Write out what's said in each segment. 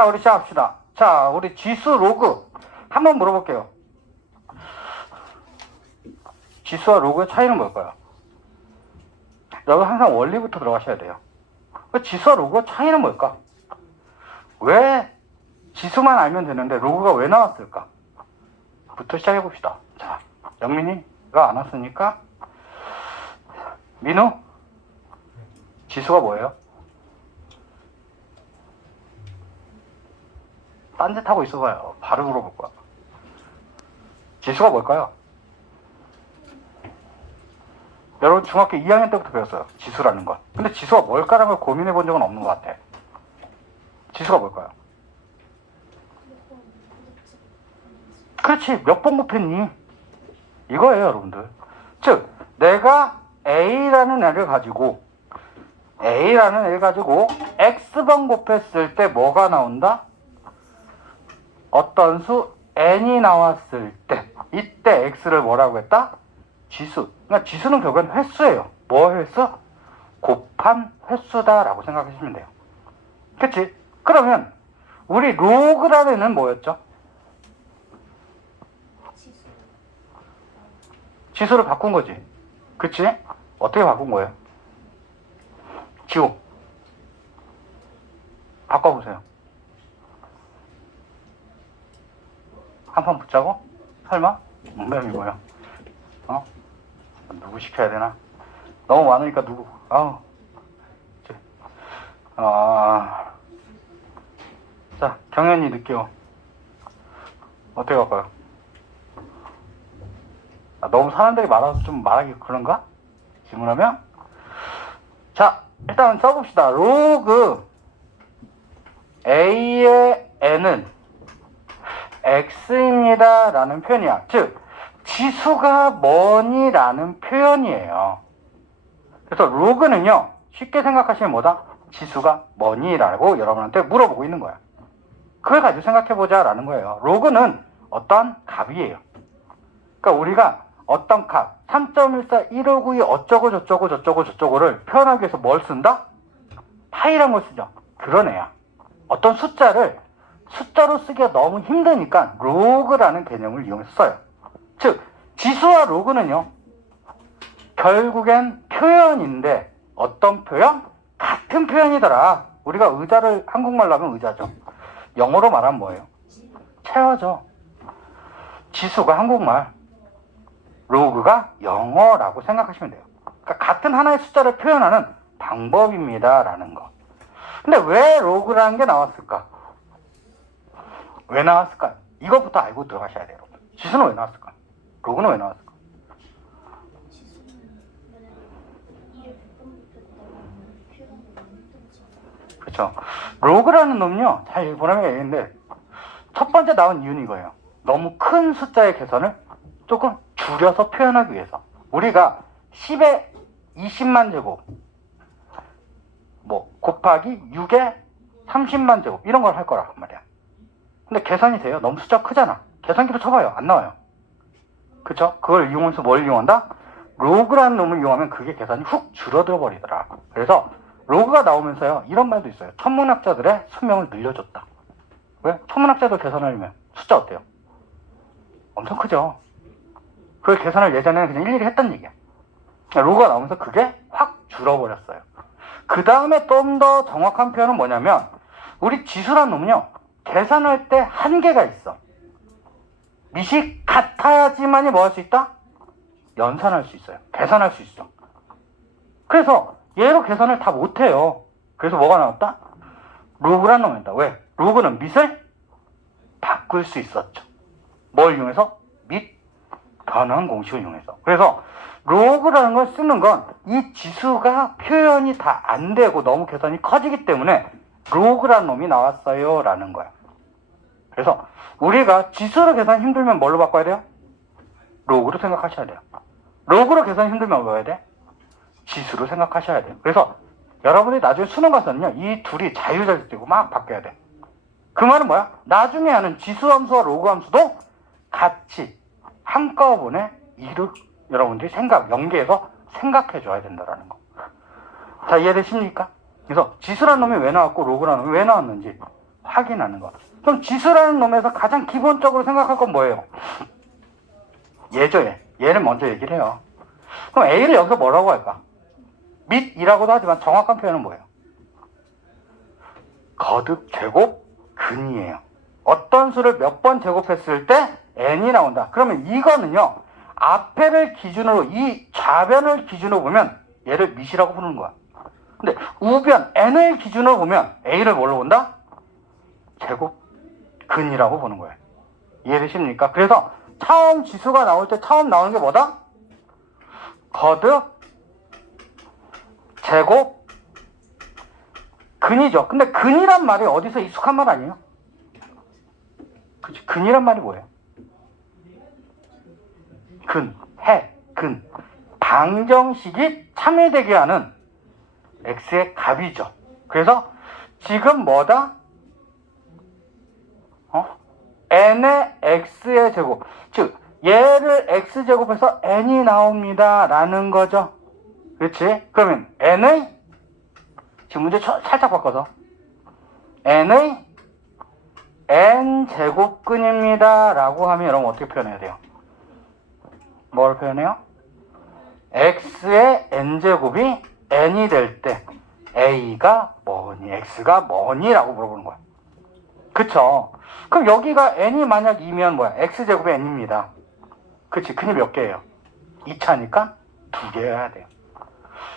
자, 우리 시작합시다. 자, 우리 지수 로그 한번 물어볼게요. 지수와 로그의 차이는 뭘까요? 여기 항상 원리부터 들어가셔야 돼요. 지수와 로그의 차이는 뭘까? 왜 지수만 알면 되는데 로그가 왜 나왔을까? 부터 시작해 봅시다. 자, 영민이가 안 왔으니까 민우, 지수가 뭐예요? 딴짓 하고 있어봐요. 바로 물어볼 거야. 지수가 뭘까요? 여러분 중학교 2학년 때부터 배웠어요. 지수라는 걸. 근데 지수가 뭘까라는 걸 고민해 본 적은 없는 것 같아. 지수가 뭘까요? 그렇지. 몇 번 곱했니? 이거예요, 여러분들. 즉, 내가 A라는 애를 가지고 X번 곱했을 때 뭐가 나온다? 어떤 수 N이 나왔을 때 이때 X를 뭐라고 했다? 지수. 그러니까 지수는 결국엔 횟수예요. 뭐 횟수? 곱한 횟수다라고 생각하시면 돼요. 그치? 그러면 우리 로그라는 애는 뭐였죠? 지수를 바꾼 거지. 그치? 어떻게 바꾼 거예요? 지호. 바꿔보세요. 한 판 붙자고? 설마? 운명이 뭐야? 어? 누구 시켜야 되나? 너무 많으니까 누구? 자, 경연이 느껴. 어떻게 할까요? 너무 사람들이 많아서 좀 말하기 그런가? 질문하면? 자, 일단 써봅시다. 로그 A의 N은 X입니다 라는 표현이야. 즉, 지수가 뭐니 라는 표현이에요. 그래서 로그는요, 쉽게 생각하시면 뭐다? 지수가 뭐니 라고 여러분한테 물어보고 있는 거야. 그걸 가지고 생각해보자 라는 거예요. 로그는 어떤 값이에요. 그러니까 우리가 어떤 값 3.14, 1592 어쩌고 저쩌고를 표현하기 위해서 뭘 쓴다? 파이라는 걸 쓰죠. 그런 애야. 어떤 숫자로 쓰기가 너무 힘드니까 로그라는 개념을 이용해서 써요. 즉, 지수와 로그는요, 결국엔 표현인데 어떤 표현? 같은 표현이더라. 우리가 의자를 한국말로 하면 의자죠. 영어로 말하면 뭐예요? 체어죠. 지수가 한국말, 로그가 영어라고 생각하시면 돼요. 그러니까 같은 하나의 숫자를 표현하는 방법입니다 라는 거. 근데 왜 로그라는 게 나왔을까? 왜 나왔을까? 이것부터 알고 들어가셔야 돼요. 여러분. 지수는 왜 나왔을까? 로그는 왜 나왔을까? 그렇죠. 로그라는 놈은요, 잘 보라면 얘기인데 첫 번째 나온 이유는 이거예요. 너무 큰 숫자의 계산을 조금 줄여서 표현하기 위해서. 우리가 10의 20만 제곱 곱하기 6의 30만 제곱 이런 걸 할 거란 말이야. 근데 계산이 돼요? 너무 숫자 크잖아. 계산기로 쳐봐요. 안 나와요. 그쵸? 그걸 이용해서 뭘 이용한다? 로그라는 놈을 이용하면 그게 계산이 훅 줄어들어 버리더라. 그래서 로그가 나오면서요, 이런 말도 있어요. 천문학자들의 수명을 늘려줬다. 왜? 천문학자들 계산하려면 숫자 어때요? 엄청 크죠? 그 계산을 예전에는 그냥 일일이 했단 얘기야. 로그가 나오면서 그게 확 줄어버렸어요. 그 다음에 좀 더 정확한 표현은 뭐냐면, 우리 지수란 놈은요, 계산할 때 한계가 있어. 밑이 같아야지만이 뭐 할 수 있다? 연산할 수 있어요. 계산할 수 있어. 그래서 얘로 계산을 다 못해요. 그래서 뭐가 나왔다? 로그란 놈이다. 왜? 로그는 밑을 바꿀 수 있었죠. 뭘 이용해서? 밑 변환 공식을 이용해서. 그래서 로그라는 걸 쓰는 건 이 지수가 표현이 다 안 되고 너무 계산이 커지기 때문에 로그라는 놈이 나왔어요 라는 거야. 그래서 우리가 지수로 계산 힘들면 뭘로 바꿔야 돼요? 로그로 생각하셔야 돼요. 로그로 계산 힘들면 뭐 해야 돼? 지수로 생각하셔야 돼요. 그래서 여러분이 나중에 수능 가서는요, 이 둘이 자유자재되고 막 바뀌어야 돼. 그 말은 뭐야? 나중에 하는 지수 함수와 로그 함수도 같이 한꺼번에 여러분들이 연계해서 생각해 줘야 된다라는 거. 자, 이해되십니까? 그래서 지수라는 놈이 왜 나왔고 로그라는 놈이 왜 나왔는지 확인하는 거. 그럼 지수라는 놈에서 가장 기본적으로 생각할 건 뭐예요? 얘죠, 얘. 얘를 먼저 얘기를 해요. 그럼 A를 여기서 뭐라고 할까? 밑이라고도 하지만 정확한 표현은 뭐예요? 거듭 제곱 근이에요. 어떤 수를 몇 번 제곱했을 때 n이 나온다. 그러면 이거는요, 앞에를 기준으로, 이 좌변을 기준으로 보면 얘를 밑이라고 부르는 거야. 근데 우변 n을 기준으로 보면 a를 뭘로 본다? 제곱 근이라고 보는 거예요. 이해되십니까? 그래서 처음 지수가 나올 때 처음 나오는 게 뭐다? 거듭 제곱 근이죠. 근데 근이란 말이 어디서 익숙한 말 아니에요? 그치? 근이란 말이 뭐예요? 근, 해, 근. 방정식이 참여되게 하는 x의 값이죠. 그래서 지금 뭐다? n의 x의 제곱. 즉, 얘를 x제곱해서 n이 나옵니다. 라는 거죠. 그렇지? 그러면 n의, 지금 문제 살짝 바꿔서, n의 n제곱근입니다. 라고 하면 여러분 어떻게 표현해야 돼요? 뭘 표현해요? x의 n제곱이 n이 될 때 a가 뭐니, x가 뭐니? 라고 물어보는 거야. 그쵸? 그럼 여기가 n이 만약 2면 뭐야? x제곱이 n입니다. 그치? 근이 몇 개예요? 2차니까 2개여야 돼요.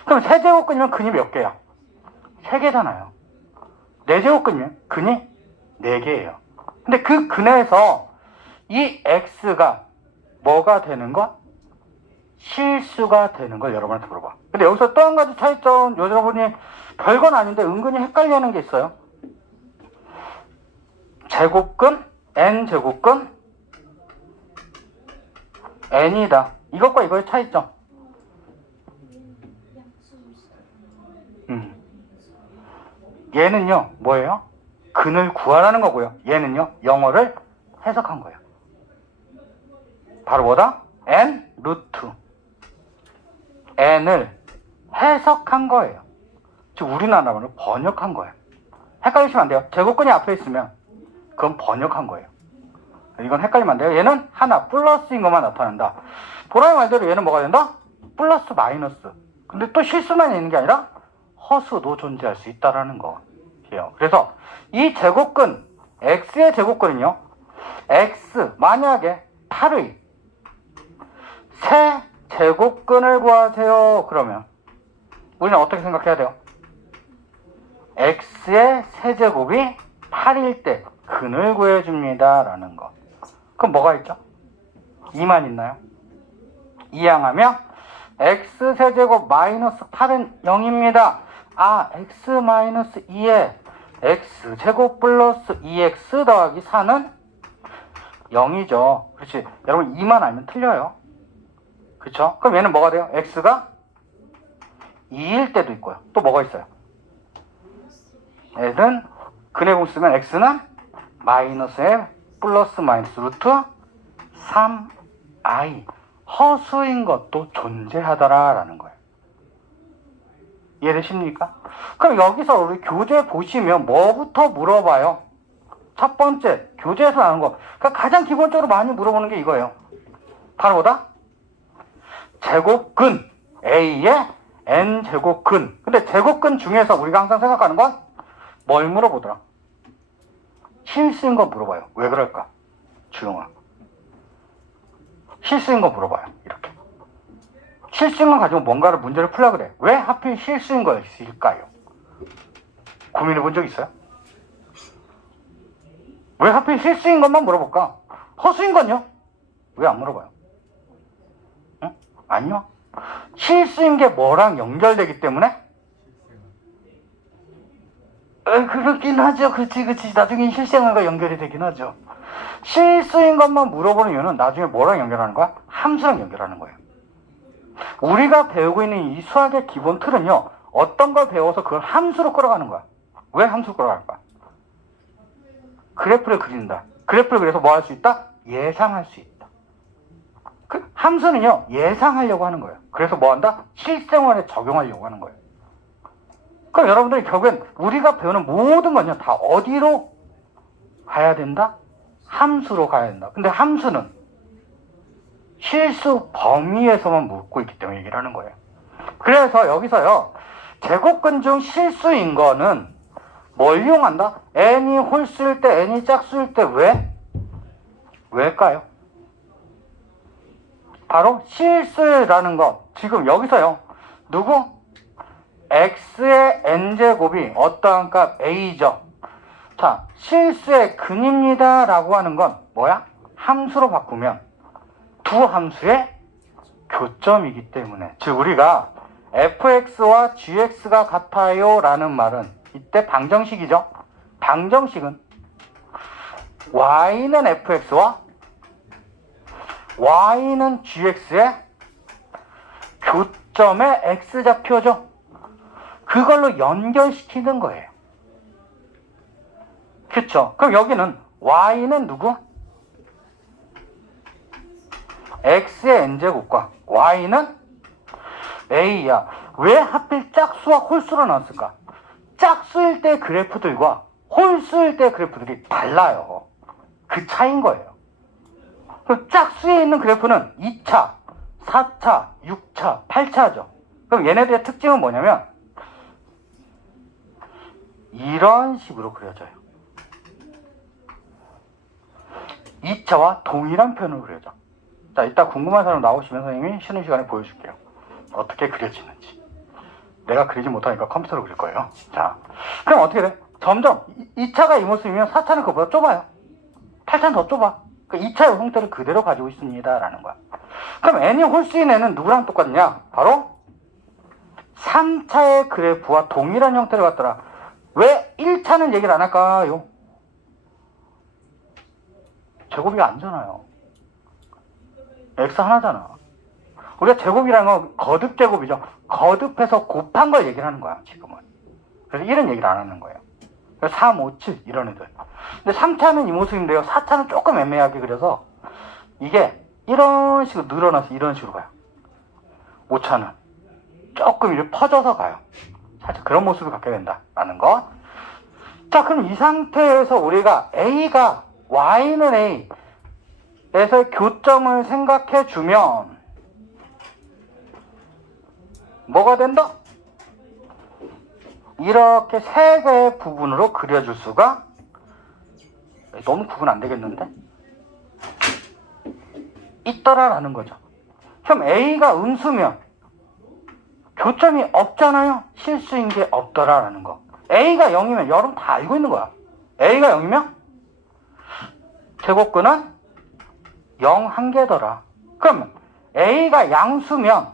그럼 세제곱근이면 근이 몇 개야? 3개잖아요. 4제곱근이면 근이 4개예요. 근데 그 근에서 이 x가 뭐가 되는 거? 실수가 되는 걸 여러분한테 물어봐. 근데 여기서 또 한 가지 차이점, 여러분이 별건 아닌데 은근히 헷갈려하는 게 있어요. 제곱근, n제곱근, n이다. 이것과 이거의 차이점. 얘는요, 뭐예요? 근을 구하라는 거고요. 얘는요, 영어를 해석한 거예요. 바로 뭐다? n 루트. n을 해석한 거예요. 즉 우리나라 말로 번역한 거예요. 헷갈리시면 안 돼요. 제곱근이 앞에 있으면 그건 번역한 거예요. 이건 헷갈리면 안 돼요. 얘는 하나 플러스인 것만 나타낸다. 보라의 말대로 얘는 뭐가 된다? 플러스 마이너스. 근데 또 실수만 있는 게 아니라 허수도 존재할 수 있다라는 거예요. 그래서 이 제곱근, x의 제곱근은요, x 만약에 8의 세 제곱근을 구하세요. 그러면 우리는 어떻게 생각해야 돼요? x의 세제곱이 8일 때 근을 구해줍니다. 라는 거. 그럼 뭐가 있죠? 2만 있나요? 이항하면 x 세제곱 마이너스 8은 0입니다. 아, x 마이너스 2에 x 제곱 플러스 2x 더하기 4는 0이죠. 그렇지. 여러분 2만 알면 틀려요. 그쵸? 그럼 얘는 뭐가 돼요? x가 2일 때도 있고요. 또 뭐가 있어요? 얘는 근의 공 쓰면 x는 마이너스에 플러스 마이너스 루트 3i 허수인 것도 존재하더라라는 거예요. 이해되십니까? 그럼 여기서 우리 교재 보시면 뭐부터 물어봐요? 첫 번째, 교재에서 나오는 거. 그러니까 가장 기본적으로 많이 물어보는 게 이거예요. 바로 뭐다? 제곱근. A의 N제곱근. 근데 제곱근 중에서 우리가 항상 생각하는 건 뭘 물어보더라? 실수인 거 물어봐요. 왜 그럴까? 주영아. 실수인 거 물어봐요. 이렇게. 실수인 거 가지고 뭔가를 문제를 풀려고 그래. 왜 하필 실수인 거일까요? 고민해 본 적 있어요? 왜 하필 실수인 것만 물어볼까? 허수인 건요? 왜 안 물어봐요? 응? 아니요. 실수인 게 뭐랑 연결되기 때문에? 그렇긴 하죠. 그치. 나중에 실생활과 연결이 되긴 하죠. 실수인 것만 물어보는 이유는 나중에 뭐랑 연결하는 거야? 함수랑 연결하는 거예요. 우리가 배우고 있는 이 수학의 기본 틀은요, 어떤 걸 배워서 그걸 함수로 끌어가는 거야. 왜 함수로 끌어가는 거야? 그래프를 그린다. 그래프를 그려서 뭐 할 수 있다? 예상할 수 있다. 그 함수는요, 예상하려고 하는 거예요. 그래서 뭐 한다? 실생활에 적용하려고 하는 거예요. 그럼 여러분들이 결국엔 우리가 배우는 모든 건요, 다 어디로 가야 된다? 함수로 가야 된다. 근데 함수는 실수 범위에서만 묻고 있기 때문에 얘기를 하는 거예요. 그래서 여기서요, 제곱근 중 실수인 거는 뭘 이용한다? n이 홀수일 때, n이 짝수일 때 왜? 왜일까요? 바로 실수라는 것. 지금 여기서요, 누구? x의 n제곱이 어떠한 값 a죠. 자, 실수의 근입니다 라고 하는 건 뭐야? 함수로 바꾸면 두 함수의 교점이기 때문에, 즉 우리가 fx와 gx가 같아요 라는 말은 이때 방정식이죠. 방정식은 y는 fx와 y는 gx의 교점의 x좌표죠. 그걸로 연결시키는 거예요. 그쵸? 그럼 여기는 y는 누구? x의 n제곱과 y는 a야. 왜 하필 짝수와 홀수로 나왔을까? 짝수일 때 그래프들과 홀수일 때 그래프들이 달라요. 그 차이인 거예요. 그럼 짝수에 있는 그래프는 2차, 4차, 6차, 8차죠. 그럼 얘네들의 특징은 뭐냐면 이런 식으로 그려져요. 2차와 동일한 편으로 그려져. 자, 이따 궁금한 사람 나오시면 선생님이 쉬는 시간에 보여줄게요. 어떻게 그려지는지. 내가 그리지 못하니까 컴퓨터로 그릴 거예요. 자, 그럼 어떻게 돼? 점점 2차가 이 모습이면 4차는 그보다 좁아요. 8차는 더 좁아. 그 2차의 형태를 그대로 가지고 있습니다 라는 거야. 그럼 n이 홀수인 n은 누구랑 똑같냐? 바로 3차의 그래프와 동일한 형태를 갖더라. 왜 1차는 얘기를 안 할까요? 제곱이 아니잖아요. x 하나잖아. 우리가 제곱이라는 건 거듭 제곱이죠. 거듭해서 곱한 걸 얘기를 하는 거야, 지금은. 그래서 1은 얘기를 안 하는 거예요. 그래서 3, 5, 7 이런 애들. 근데 3차는 이 모습인데요. 4차는 조금 애매하게 그려서 이게 이런 식으로 늘어나서 이런 식으로 가요. 5차는 조금 이렇게 퍼져서 가요. 살짝 그런 모습을 갖게 된다라는 거. 자, 그럼 이 상태에서 우리가 A가 Y는 A 에서의 교점을 생각해 주면 뭐가 된다? 이렇게 세 개의 부분으로 그려줄 수가, 너무 구분 안 되겠는데? 있더라라는 거죠. 그럼 A가 음수면 교점이 없잖아요. 실수인 게 없더라라는 거. A가 0이면 여러분 다 알고 있는 거야. A가 0이면 제곱근은 0 한 개더라. 그러면 A가 양수면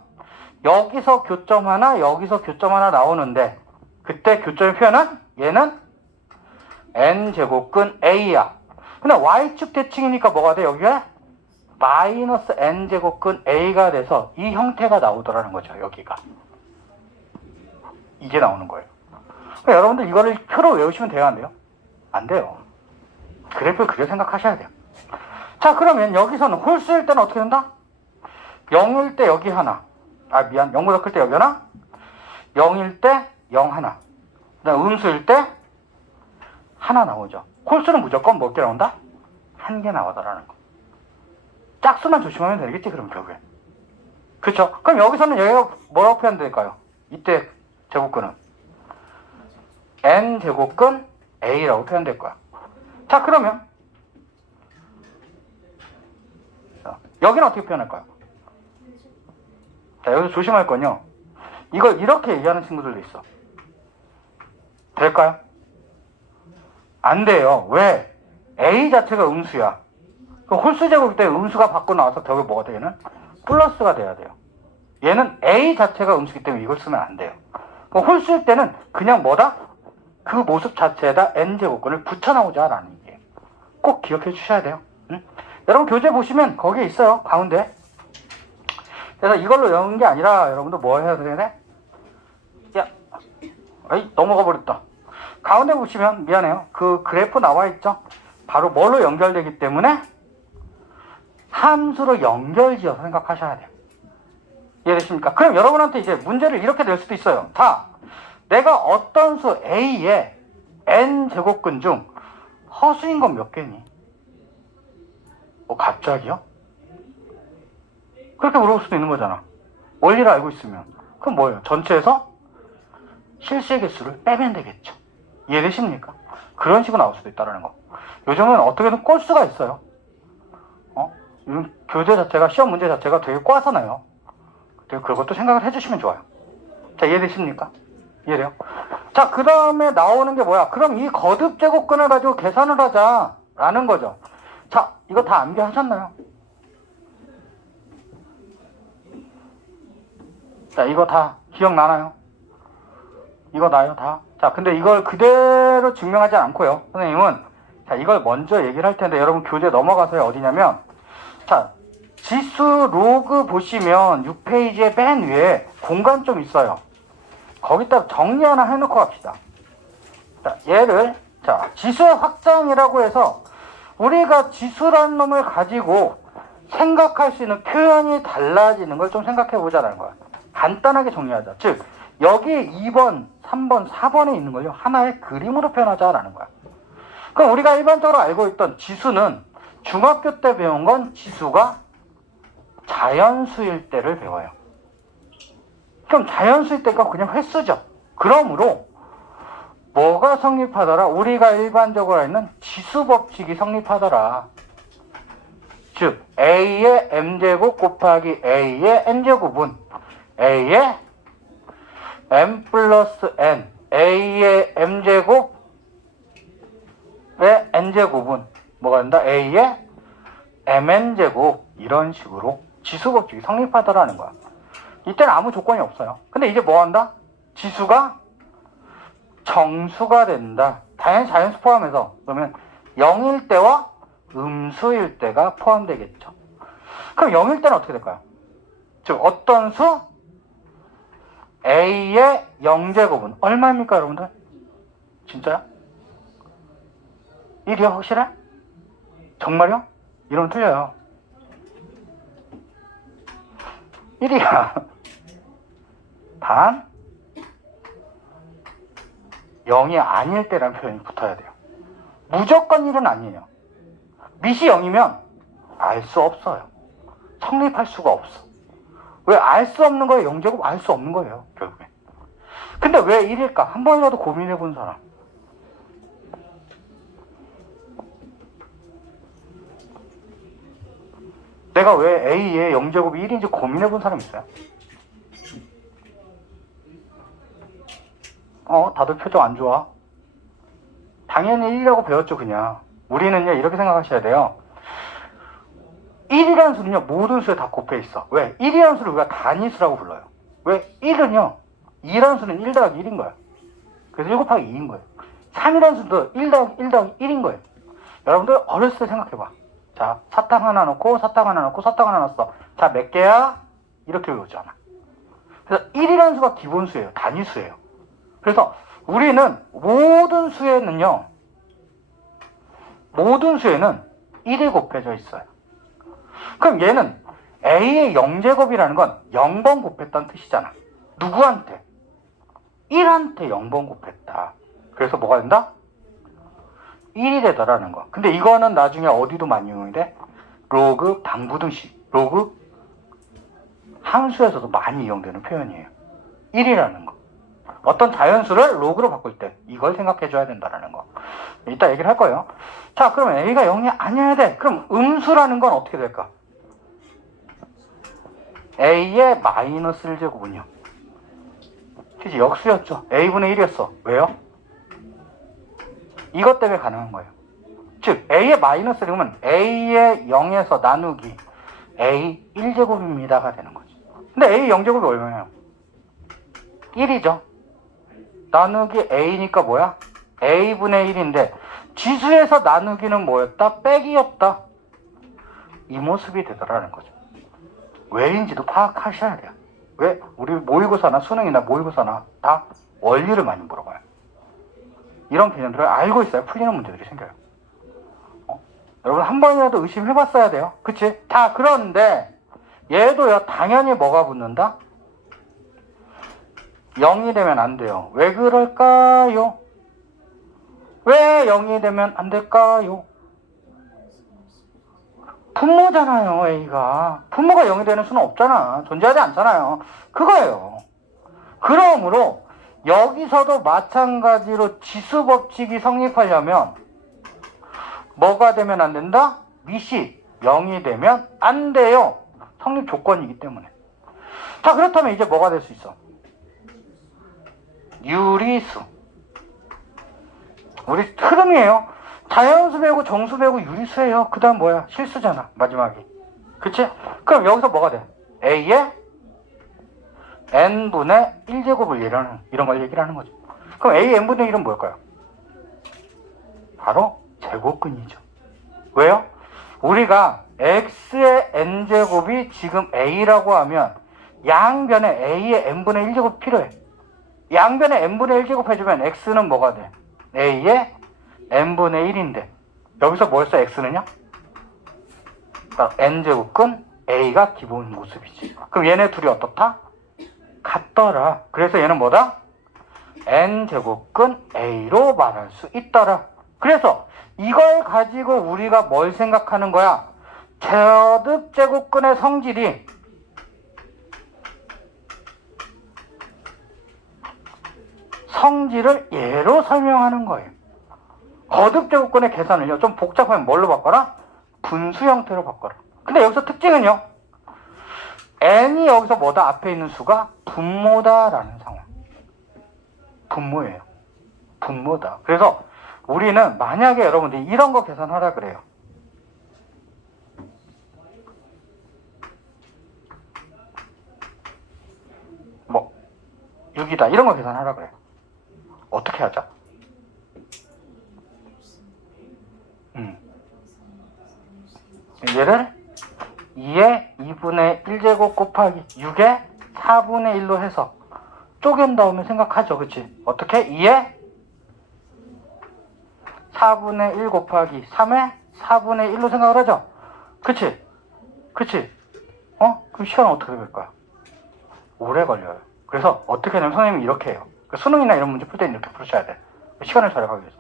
여기서 교점 하나, 여기서 교점 하나 나오는데, 그때 교점의 표현은 얘는 n제곱근 A야. 근데 y축 대칭이니까 뭐가 돼? 여기가 마이너스 n제곱근 A가 돼서 이 형태가 나오더라는 거죠. 여기가. 이게 나오는 거예요. 그러니까 여러분들 이거를 표로 외우시면 돼요? 안 돼요? 안 돼요. 그래프를 그려 생각하셔야 돼요. 자, 그러면 여기서는 홀수일 때는 어떻게 된다? 0일 때 여기 하나. 0보다 클 때 여기 하나. 0일 때 0 하나. 그 다음 음수일 때 하나 나오죠. 홀수는 무조건 몇 개 나온다? 한 개 나오더라는 거. 짝수만 조심하면 되겠지, 그럼 결국에. 그쵸? 그럼 여기서는 여기가 뭐라고 표현될까요? 이때 제곱근은 n제곱근 A라고 표현될 거야. 자, 그러면 여기는 어떻게 표현할까요? 자, 여기서 조심할 건요, 이걸 이렇게 얘기하는 친구들도 있어. 될까요? 안 돼요. 왜? A 자체가 음수야. 그럼 홀수 제곱일 때 음수가 밖으로 나와서 벽에 뭐가 돼? 얘는 플러스가 돼야 돼요. 얘는 A 자체가 음수기 때문에 이걸 쓰면 안 돼요. 그럼 홀수일 때는 그냥 뭐다? 그 모습 자체에다 n제곱근을 붙여나오자 라는 얘기예요. 꼭 기억해 주셔야 돼요. 응? 여러분 교재 보시면 거기에 있어요. 가운데. 그래서 이걸로 외우는 게 아니라 여러분도 뭐 해야 되네? 야, 에이, 넘어가 버렸다. 가운데 보시면, 미안해요, 그 그래프 나와 있죠? 바로 뭘로 연결되기 때문에 함수로 연결지어서 생각하셔야 돼요. 이해되십니까? 그럼 여러분한테 이제 문제를 이렇게 낼 수도 있어요. 다 내가 어떤 수 A의 n제곱근 중 허수인 건 몇 개니? 뭐 갑자기요? 그렇게 물어볼 수도 있는 거잖아. 원리를 알고 있으면. 그럼 뭐예요? 전체에서 실수의 개수를 빼면 되겠죠. 이해되십니까? 그런 식으로 나올 수도 있다는 거. 요즘은 어떻게든 꼴 수가 있어요. 요즘 교재 자체가, 시험 문제 자체가 되게 꽈서 나요. 그것도 생각을 해주시면 좋아요. 자, 이해되십니까? 이해돼요? 자, 그 다음에 나오는 게 뭐야? 그럼 이 거듭 제곱근을 가지고 계산을 하자 라는 거죠. 자, 이거 다 암기하셨나요? 자, 이거 다 기억나나요? 이거 나요, 다? 자, 근데 이걸 그대로 증명하지 않고요. 선생님은, 자, 이걸 먼저 얘기를 할 텐데, 여러분 교재 넘어가서요, 어디냐면, 자, 지수 로그 보시면 6페이지의 맨 위에 공간 좀 있어요. 거기다 정리 하나 해놓고 갑시다. 자, 얘를, 자, 지수의 확장이라고 해서, 우리가 지수라는 놈을 가지고 생각할 수 있는 표현이 달라지는 걸 좀 생각해 보자는 거야. 간단하게 정리하자. 즉, 여기 2번, 3번, 4번에 있는 걸요, 하나의 그림으로 표현하자라는 거야. 그럼 우리가 일반적으로 알고 있던 지수는 중학교 때 배운 건 지수가 자연수일 때를 배워요. 그럼 자연수일 때가 그냥 횟수죠. 그러므로 뭐가 성립하더라? 우리가 일반적으로 있는 지수 법칙이 성립하더라. 즉 A의 M제곱 곱하기 A의 N제곱은 A의 M 플러스 N, A의 M제곱의 N제곱은 뭐가 된다? A의 MN제곱. 이런 식으로 지수 법칙이 성립하더라는 거야. 이때는 아무 조건이 없어요. 근데 이제 뭐 한다? 지수가 정수가 된다. 당연히 자연수 포함해서. 그러면 0일 때와 음수일 때가 포함되겠죠. 그럼 0일 때는 어떻게 될까요? 즉 어떤 수? A의 0제곱은 얼마입니까, 여러분들? 진짜요? 1이요? 확실해? 정말요? 이러면 틀려요. 1이야. 단 0이 아닐 때라는 표현이 붙어야 돼요. 무조건 1은 아니에요. 밑이 0이면 알 수 없어요. 성립할 수가 없어. 왜? 알 수 없는 거예요. 0제곱 알 수 없는 거예요, 결국에. 근데 왜 1일까? 한 번이라도 고민해 본 사람. 내가 왜 A의 0제곱이 1인지 고민해 본 사람 있어요? 다들 표정 안 좋아. 당연히 1이라고 배웠죠, 그냥. 우리는요, 이렇게 생각하셔야 돼요. 1이라는 수는요, 모든 수에 다 곱해 있어. 왜? 1이라는 수를 우리가 단위수라고 불러요. 왜? 1은요, 2라는 수는 1 더하기 1인 거예요. 그래서 1 곱하기 2인 거예요. 3이라는 수도 1 더하기 1 더하기 1인 거예요. 여러분들 어렸을 때 생각해봐. 자, 사탕 하나 넣고, 사탕 하나 넣고, 사탕 하나 넣었어. 자, 몇 개야? 이렇게 외우잖아. 그래서 1이라는 수가 기본수예요. 단위수예요. 그래서 우리는 모든 수에는 1이 곱해져 있어요. 그럼 얘는 A의 0제곱이라는 건 0번 곱했다는 뜻이잖아. 누구한테? 1한테 0번 곱했다. 그래서 뭐가 된다? 1이 되더라는 거. 근데 이거는 나중에 어디도 많이 이용이 돼? 로그 방부등식, 로그 함수에서도 많이 이용되는 표현이에요. 1이라는 거. 어떤 자연수를 로그로 바꿀 때 이걸 생각해 줘야 된다는 거. 이따 얘기를 할 거예요. 자, 그럼 A가 0이 아니어야 돼. 그럼 음수라는 건 어떻게 될까? A의 마이너스 1제곱은요. 그치, 역수였죠. A분의 1이었어. 왜요? 이것 때문에 가능한 거예요. 즉 A의 마이너스 1이면 A의 0에서 나누기 A 1제곱입니다가 되는 거죠. 근데 A 0제곱이 얼마예요? 1이죠. 나누기 A니까 뭐야? A분의 1인데 지수에서 나누기는 뭐였다? 빼기였다. 이 모습이 되더라는 거죠. 왜인지도 파악하셔야 돼요. 왜? 우리 모의고사나 수능이나 모의고사나 다 원리를 많이 물어봐요. 이런 개념들을 알고 있어야 풀리는 문제들이 생겨요. 여러분 한 번이라도 의심해봤어야 돼요. 그치? 자, 그런데 얘도요, 당연히 뭐가 붙는다? 0이 되면 안 돼요. 왜 그럴까요? 왜 0이 되면 안 될까요? 분모잖아요, A가. 분모가 0이 되는 수는 없잖아. 존재하지 않잖아요. 그거예요. 그러므로 여기서도 마찬가지로 지수법칙이 성립하려면 뭐가 되면 안 된다? 미시 0이 되면 안 돼요. 성립 조건이기 때문에. 자, 그렇다면 이제 뭐가 될 수 있어? 유리수. 우리 흐름이에요. 자연수 배우고 정수 배우고 유리수예요. 그 다음 뭐야? 실수잖아. 마지막이. 그치? 그럼 여기서 뭐가 돼? A의 n분의 1제곱을 이런 걸 얘기를 하는 거죠. 그럼 A n분의 1은 뭘까요? 바로 제곱근이죠. 왜요? 우리가 x의 n제곱이 지금 A라고 하면 양변에 A의 n분의 1제곱 필요해. 양변에 n분의 1제곱 해주면 x는 뭐가 돼? A의 n분의 1인데 여기서 뭘 써? x는요? n제곱근 A가 기본 모습이지. 그럼 얘네 둘이 어떻다? 같더라. 그래서 얘는 뭐다? n제곱근 A로 말할 수 있더라. 그래서 이걸 가지고 우리가 뭘 생각하는 거야? 거듭제곱근의 성질이 성질을 얘로 설명하는 거예요. 거듭제곱근의 계산을요, 좀 복잡하면 뭘로 바꿔라? 분수 형태로 바꿔라. 근데 여기서 특징은요, n이 여기서 뭐다? 앞에 있는 수가 분모다라는 상황. 분모예요. 분모다. 그래서 우리는 만약에 여러분들이 이런 거 계산하라 그래요. 뭐 6이다 이런 거 계산하라 그래요. 어떻게 하죠? 얘를 2의 2분의 1제곱 곱하기 6의 4분의 1로 해서 쪼갠 다음에 생각하죠. 그치? 어떻게? 2의 4분의 1 곱하기 3의 4분의 1로 생각을 하죠. 그치? 그치? 그럼 시간은 어떻게 될까요? 오래 걸려요. 그래서 어떻게 하냐면 선생님이 이렇게 해요. 수능이나 이런 문제 풀 때는 이렇게 풀으셔야 돼. 시간을 절약하기 위해서.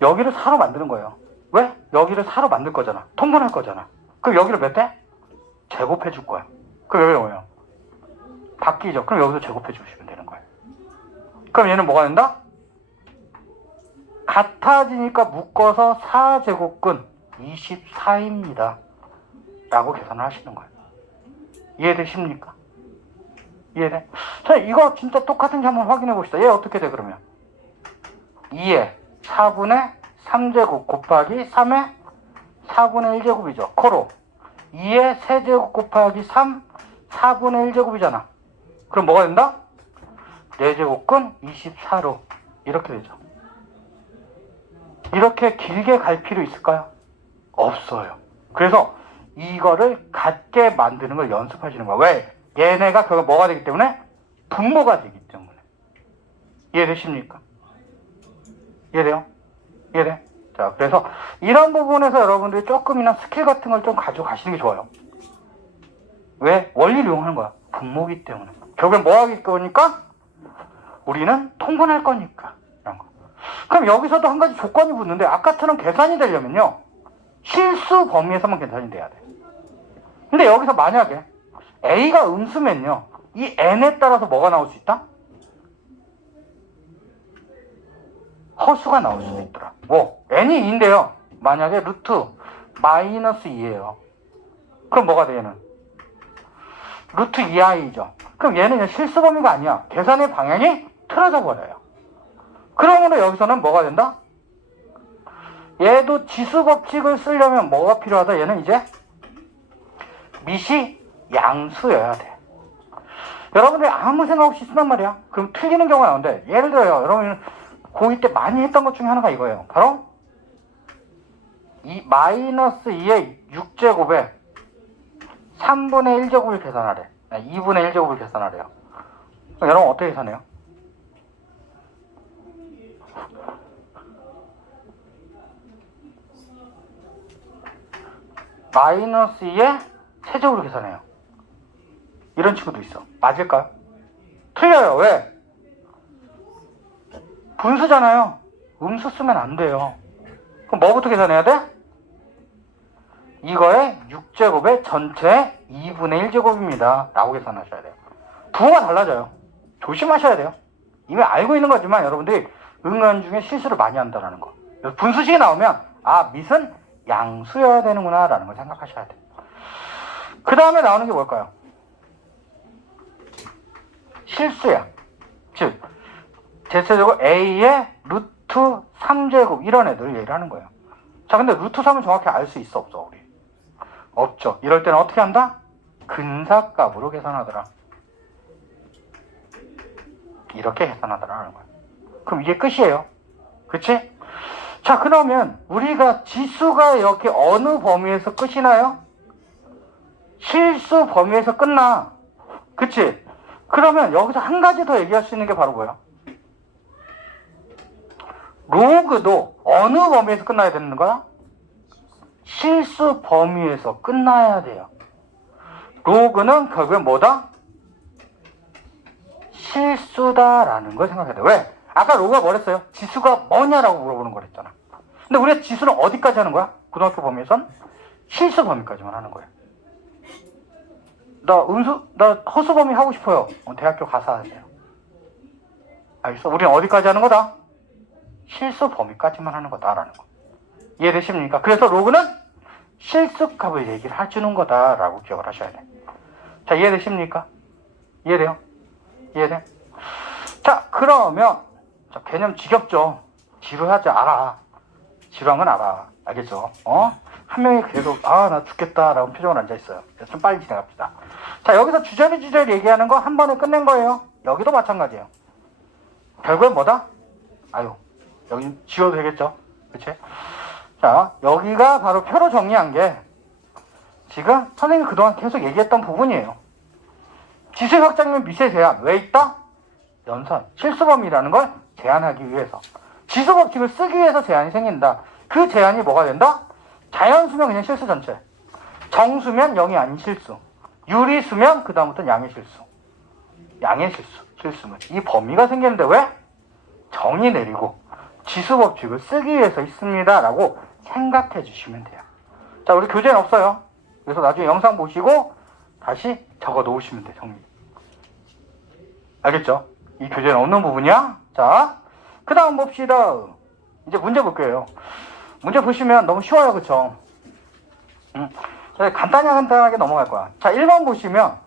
여기를 4로 만드는 거예요. 왜? 여기를 4로 만들 거잖아. 통분할 거잖아. 그럼 여기를 몇 대? 제곱해 줄 거야. 그럼 여기가 뭐예요? 바뀌죠. 그럼 여기서 제곱해 주시면 되는 거예요. 그럼 얘는 뭐가 된다? 같아지니까 묶어서 4제곱근 24입니다. 라고 계산을 하시는 거예요. 이해되십니까? 이해돼? 자, 이거 진짜 똑같은지 한번 확인해 봅시다. 얘 어떻게 돼, 그러면? 2에 4분의 3제곱 곱하기 3의 4분의 1제곱이죠. 코로 2의 세제곱 곱하기 3, 4분의 1제곱이잖아. 그럼 뭐가 된다? 4제곱근 24로 이렇게 되죠. 이렇게 길게 갈 필요 있을까요? 없어요. 그래서 이거를 같게 만드는 걸 연습하시는 거야. 왜? 얘네가 그거 뭐가 되기 때문에? 분모가 되기 때문에. 이해되십니까? 이해돼요? 이해돼? 자, 그래서 이런 부분에서 여러분들이 조금이나 스킬 같은 걸 좀 가져가시는 게 좋아요. 왜? 원리를 이용하는 거야. 분모기 때문에. 결국엔 뭐 하길 거니까? 우리는 통분할 거니까. 이런 거. 그럼 여기서도 한 가지 조건이 붙는데, 아까처럼 계산이 되려면요, 실수 범위에서만 계산이 돼야 돼. 근데 여기서 만약에 A가 음수면요, 이 n에 따라서 뭐가 나올 수 있다? 허수가 나올 수도 있더라. 뭐 n이 2인데요. 만약에 루트 마이너스 2예요. 그럼 뭐가 돼, 얘는? 루트 2i죠. 그럼 얘는 실수 범위가 아니야. 계산의 방향이 틀어져 버려요. 그러므로 여기서는 뭐가 된다? 얘도 지수 법칙을 쓰려면 뭐가 필요하다? 얘는 이제 미시 양수여야 돼. 여러분들이 아무 생각 없이 쓴단 말이야. 그럼 틀리는 경우가 나오는데, 예를 들어요, 여러분 고2 때 많이 했던 것 중에 하나가 이거예요. 바로 이 마이너스 2의 6제곱에 3분의 1제곱을 계산하래. 2분의 1제곱을 계산하래요. 그럼 여러분 어떻게 계산해요? 마이너스 2의 세제곱으로 계산해요. 이런 친구도 있어. 맞을까요? 틀려요. 왜? 분수잖아요. 음수 쓰면 안 돼요. 그럼 뭐부터 계산해야 돼? 이거의 6제곱의 전체 2분의 1제곱입니다. 라고 계산하셔야 돼요. 부호가 달라져요. 조심하셔야 돼요. 이미 알고 있는 거지만 여러분들이 응원 중에 실수를 많이 한다는 거. 분수식이 나오면 아, 밑은 양수여야 되는구나 라는 걸 생각하셔야 돼요. 그 다음에 나오는 게 뭘까요? 실수야. 즉 제곱제곱 A의 루트 3제곱 이런 애들 얘기를 하는 거예요. 자, 근데 루트 3은 정확히 알 수 있어 없어 우리? 없죠. 이럴 때는 어떻게 한다? 근사값으로 계산하더라. 이렇게 계산하더라는 거예요. 그럼 이게 끝이에요. 그치? 자, 그러면 우리가 지수가 이렇게 어느 범위에서 끝이나요? 실수 범위에서 끝나. 그치? 그러면 여기서 한 가지 더 얘기할 수 있는 게 바로 뭐야? 로그도 어느 범위에서 끝나야 되는 거야? 실수 범위에서 끝나야 돼요. 로그는 결국엔 뭐다? 실수다라는 걸 생각해야 돼. 왜? 아까 로그가 뭐랬어요? 지수가 뭐냐라고 물어보는 거랬잖아. 근데 우리가 지수는 어디까지 하는 거야? 고등학교 범위에선 실수 범위까지만 하는 거야. 나 허수 범위 하고 싶어요. 대학교 가서 하세요. 알겠어? 우리는 어디까지 하는 거다? 실수 범위까지만 하는 거다라는 거. 이해되십니까? 그래서 로그는 실수값을 얘기를 해주는 거다라고 기억을 하셔야 돼. 자, 이해되십니까? 이해돼요? 이해돼? 자, 그러면 자, 개념 지겹죠? 지루하지 알아. 지루한 건 알아. 알겠죠? 한 명이 그래도 나 죽겠다 라고 표정을 앉아있어요. 그래서 좀 빨리 진행합시다. 자, 여기서 주저리 얘기하는 거 한 번에 끝낸 거예요. 여기도 마찬가지예요. 결국엔 뭐다? 여기 지워도 되겠죠? 그치? 자, 여기가 바로 표로 정리한 게 지금 선생님이 그동안 계속 얘기했던 부분이에요. 지수의 확장면 미세 제한. 왜 있다? 연산, 실수범위라는 걸 제한하기 위해서. 지수 법칙을 쓰기 위해서 제한이 생긴다. 그 제한이 뭐가 된다? 자연수면 그냥 실수 전체. 정수면 0이 아닌 실수. 유리수면 그 다음부터는 양의 실수. 양의 실수, 실수면. 이 범위가 생기는데 왜? 정의 내리고 지수 법칙을 쓰기 위해서 있습니다 라고 생각해 주시면 돼요. 자, 우리 교재는 없어요. 그래서 나중에 영상 보시고 다시 적어 놓으시면 돼요. 정리. 알겠죠? 이 교재는 없는 부분이야. 자, 그 다음 봅시다. 이제 문제 볼게요. 문제 보시면 너무 쉬워요. 그쵸? 간단하게 넘어갈 거야. 자, 1번 보시면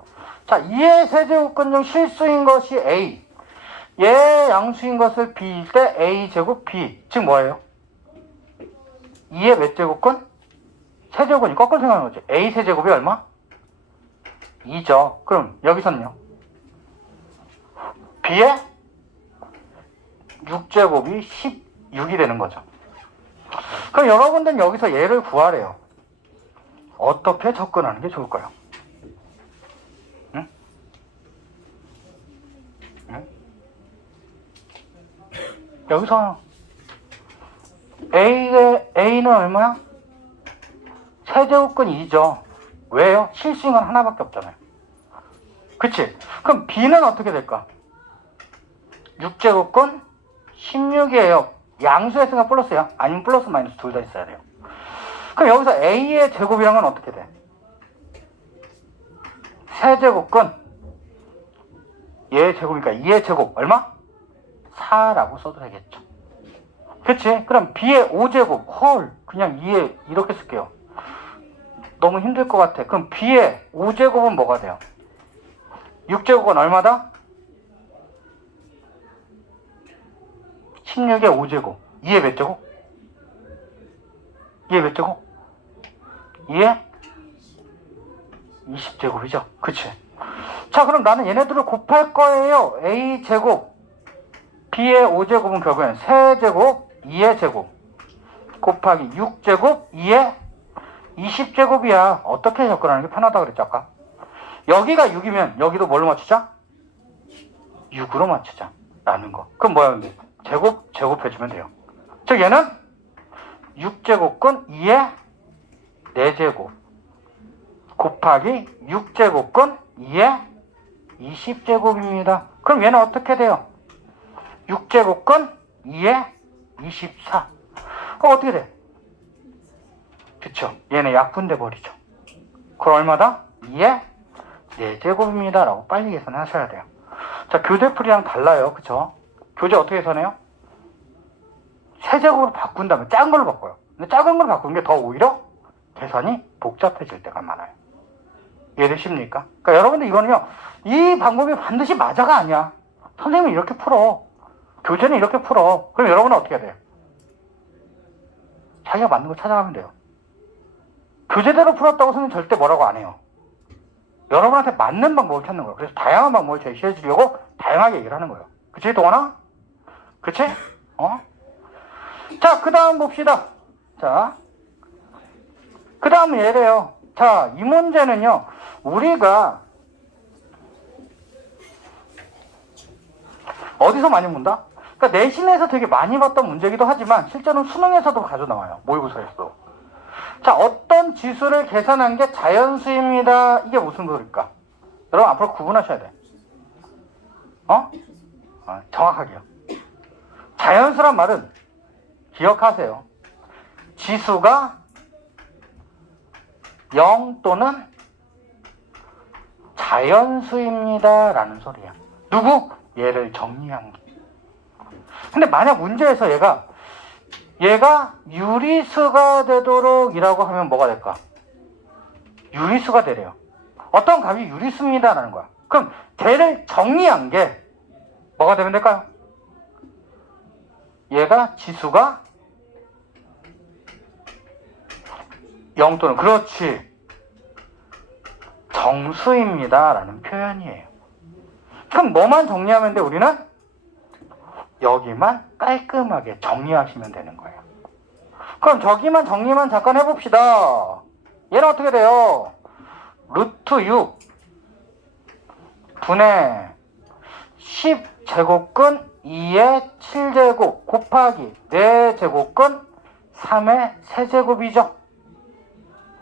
자, 2의 세제곱근 중 실수인 것이 A, 얘 양수인 것을 B일 때 A제곱 B. 즉 뭐예요? 2의 몇 제곱근? 세제곱근이 거꾸로 생각하는 거죠. A 세제곱이 얼마? 2죠. 그럼 여기서는요? B의 6제곱이 16이 되는 거죠. 그럼 여러분들은 여기서 얘를 구하래요. 어떻게 접근하는 게 좋을까요? 응? 응? 여기서 A는 얼마야? 세제곱근 2죠. 왜요? 실수인 건 하나밖에 없잖아요. 그치? 그럼 B는 어떻게 될까? 6제곱근 16이에요. 양수였으니까 플러스야. 아니면 플러스 마이너스 둘 다 있어야 돼요. 그럼 여기서 A의 제곱이란 건 어떻게 돼? 세제곱근 얘의 제곱이니까 2의 제곱 얼마? 4라고 써도 되겠죠. 그치? 그럼 B의 5제곱 그냥 2에 이렇게 쓸게요. 너무 힘들 것 같아. 그럼 B의 5제곱은 뭐가 돼요? 6제곱은 얼마다? 16의 5제곱. 2의 몇 제곱? 2의 몇 제곱? 2의 20제곱이죠. 그치? 자, 그럼 나는 얘네들을 곱할 거예요. A제곱. B의 5제곱은 결국엔 세제곱, 2의 제곱. 곱하기 6제곱, 2의 20제곱이야. 어떻게 접근하는 게 편하다고 그랬죠, 아까? 여기가 6이면 여기도 뭘로 맞추자? 6으로 맞추자. 라는 거. 그럼 뭐야, 제곱해주면 돼요. 즉, 얘는 6제곱근 2의 4제곱. 곱하기 6제곱근 2의 20제곱입니다. 그럼 얘는 어떻게 돼요? 6제곱근 2의 24. 어떻게 돼? 그쵸. 얘네 약분돼 버리죠. 그럼 얼마다? 2의 4제곱입니다. 라고 빨리 계산하셔야 돼요. 자, 교대풀이랑 달라요. 그쵸? 교재 어떻게 계산해요? 세제곱으로 바꾼 다음에 작은 걸로 바꿔요. 근데 작은 걸로 바꾸는 게 더 오히려 계산이 복잡해질 때가 많아요. 이해되십니까? 그러니까 여러분들 이거는요, 이 방법이 반드시 맞아가 아니야. 선생님은 이렇게 풀어. 교재는 이렇게 풀어. 그럼 여러분은 어떻게 해야 돼요? 자기가 맞는 거 찾아가면 돼요. 교재대로 풀었다고 선생님 절대 뭐라고 안 해요. 여러분한테 맞는 방법을 찾는 거예요. 그래서 다양한 방법을 제시해 주려고 다양하게 얘기를 하는 거예요. 그치, 동원아? 그치? 자, 그 다음 봅시다. 자, 그 다음 얘래요. 자, 이 문제는요, 우리가 어디서 많이 문다? 그러니까 내신에서 되게 많이 봤던 문제이기도 하지만 실제로는 수능에서도 가져 나와요. 모의고사에서도. 자, 어떤 지수를 계산한 게 자연수입니다. 이게 무슨 소리일까? 여러분 앞으로 구분하셔야 돼. 정확하게요. 자연수란 말은 기억하세요. 지수가 0 또는 자연수입니다. 라는 소리야. 누구? 얘를 정리한 게. 근데 만약 문제에서 얘가 유리수가 되도록 이라고 하면 뭐가 될까? 유리수가 되래요. 어떤 값이 유리수입니다. 라는 거야. 그럼 걔를 정리한 게 뭐가 되면 될까요? 얘가 지수가 0 또는 그렇지 정수입니다. 라는 표현이에요. 그럼 뭐만 정리하면 돼? 우리는 여기만 깔끔하게 정리하시면 되는 거예요. 그럼 저기만 정리만 잠깐 해봅시다. 얘는 어떻게 돼요? 루트 6 분의 10제곱근 2의 7제곱 곱하기 4제곱근 3의 세제곱이죠.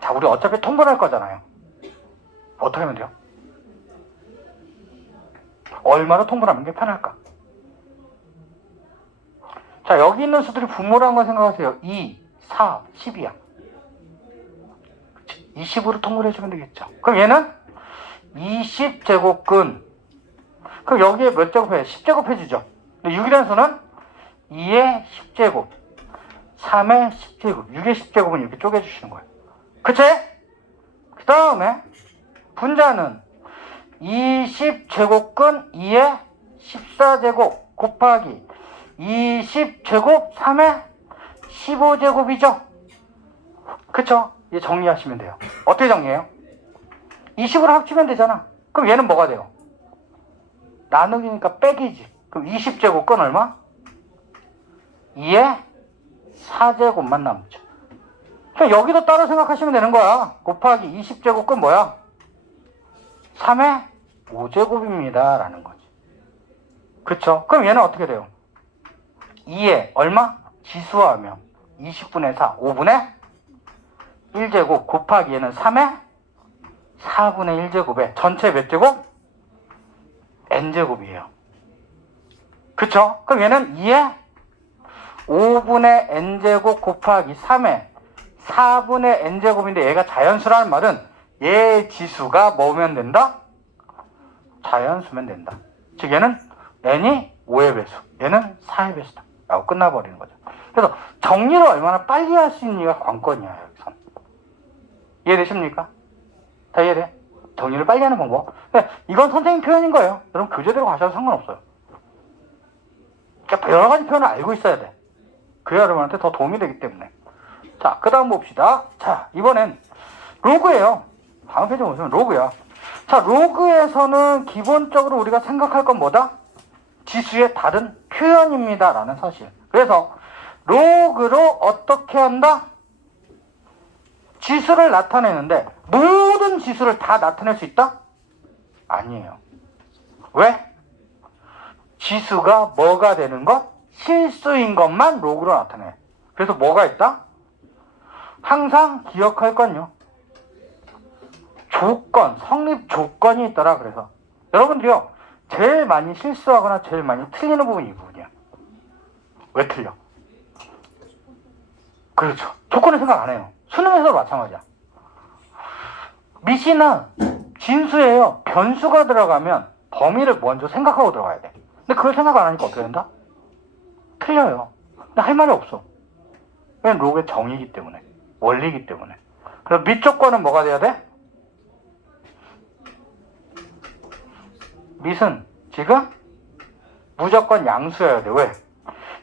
자, 우리 어차피 통분할 거잖아요. 어떻게 하면 돼요? 얼마로 통분하는 게 편할까? 자, 여기 있는 수들이 분모란 걸 생각하세요. 2, 4, 10이야. 20으로 통분해주면 되겠죠. 그럼 얘는 20제곱근. 그럼 여기에 몇 제곱해? 10제곱 해주죠. 6이라는 수는 2의 10제곱, 3의 10제곱, 6의 10제곱은 이렇게 쪼개주시는 거예요. 그치? 그 다음에 분자는 20제곱근 2의 14제곱 곱하기 20제곱 3의 15제곱이죠. 그쵸? 이제 정리하시면 돼요. 어떻게 정리해요? 20으로 합치면 되잖아. 그럼 얘는 뭐가 돼요? 나누기니까 빼기지. 그럼 20제곱근 얼마? 2의 4제곱만 남죠. 그럼 여기도 따로 생각하시면 되는 거야. 곱하기 20제곱근 뭐야? 3의 5제곱입니다. 라는 거지. 그쵸? 그럼 얘는 어떻게 돼요? 2에 얼마? 지수하면 20분의 4, 5분의 1제곱 곱하기 얘는 3의 4분의 1제곱에 전체 몇 제곱? n제곱이에요. 그쵸? 그럼 얘는 2의 5분의 n제곱 곱하기 3의 4분의 n제곱인데 얘가 자연수라는 말은 얘 지수가 뭐면 된다? 자연수면 된다. 즉 얘는 n이 5의 배수, 얘는 4의 배수다 라고 끝나버리는 거죠. 그래서 정리를 얼마나 빨리 할 수 있느냐가 관건이야. 여기서 이해되십니까? 다 이해돼? 정리를 빨리 하는 방법. 이건 선생님 표현인 거예요. 여러분 교재대로 가셔도 상관없어요. 그러니까 여러 가지 표현을 알고 있어야 돼. 그래야 여러분한테 더 도움이 되기 때문에. 자, 그 다음 봅시다. 자, 이번엔 로그예요. 다음 페이지 보시면 로그야. 자, 로그에서는 기본적으로 우리가 생각할 건 뭐다? 지수의 다른 표현입니다. 라는 사실. 그래서 로그로 어떻게 한다? 지수를 나타내는데 모든 지수를 다 나타낼 수 있다? 아니에요. 왜? 지수가 뭐가 되는 것? 실수인 것만 로그로 나타내. 그래서 뭐가 있다? 항상 기억할 건요. 조건, 성립 조건이 있더라. 그래서 여러분들이요, 제일 많이 실수하거나 제일 많이 틀리는 부분이 이 부분이야. 왜 틀려? 그렇죠. 조건을 생각 안 해요. 수능에서도 마찬가지야. 미시나 진수예요. 변수가 들어가면 범위를 먼저 생각하고 들어가야 돼. 근데 그걸 생각 안 하니까 어떻게 된다? 틀려요. 근데 할 말이 없어. 왜냐면 로그의 정의이기 때문에. 원리이기 때문에. 그래서 밑조건은 뭐가 돼야 돼? 밑은 지금 무조건 양수여야 돼. 왜?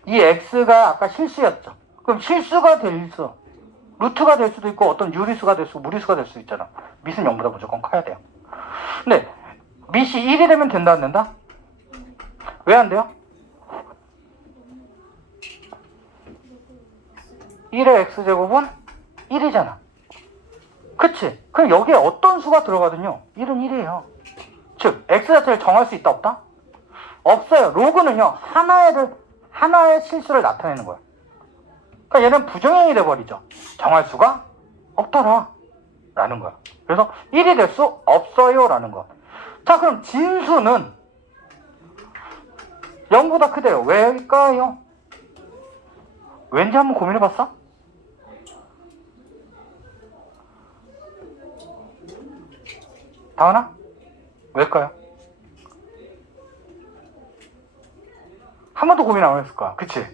이 x가 아까 실수였죠. 그럼 실수가 될 수, 루트가 될 수도 있고 어떤 유리수가 될 수, 무리수가 될 수 있잖아. 밑은 0보다 무조건 커야 돼요. 근데 밑이 1이 되면 된다 안 된다? 왜 안 돼요? 1의 x제곱은 1이잖아. 그치? 그럼 여기에 어떤 수가 들어가든요. 1은 1이에요. 즉 x 자체를 정할 수 있다 없다? 없어요. 로그는요. 하나의 실수를 나타내는 거야. 그러니까 얘는 부정형이 돼버리죠. 정할 수가 없더라 라는 거야. 그래서 1이 될 수 없어요 라는 거. 자, 그럼 진수는 0보다 크대요. 왜일까요? 왠지 한번 고민해봤어? 다은아? 왜일까요? 한 번도 고민 안 했을 거야. 그치?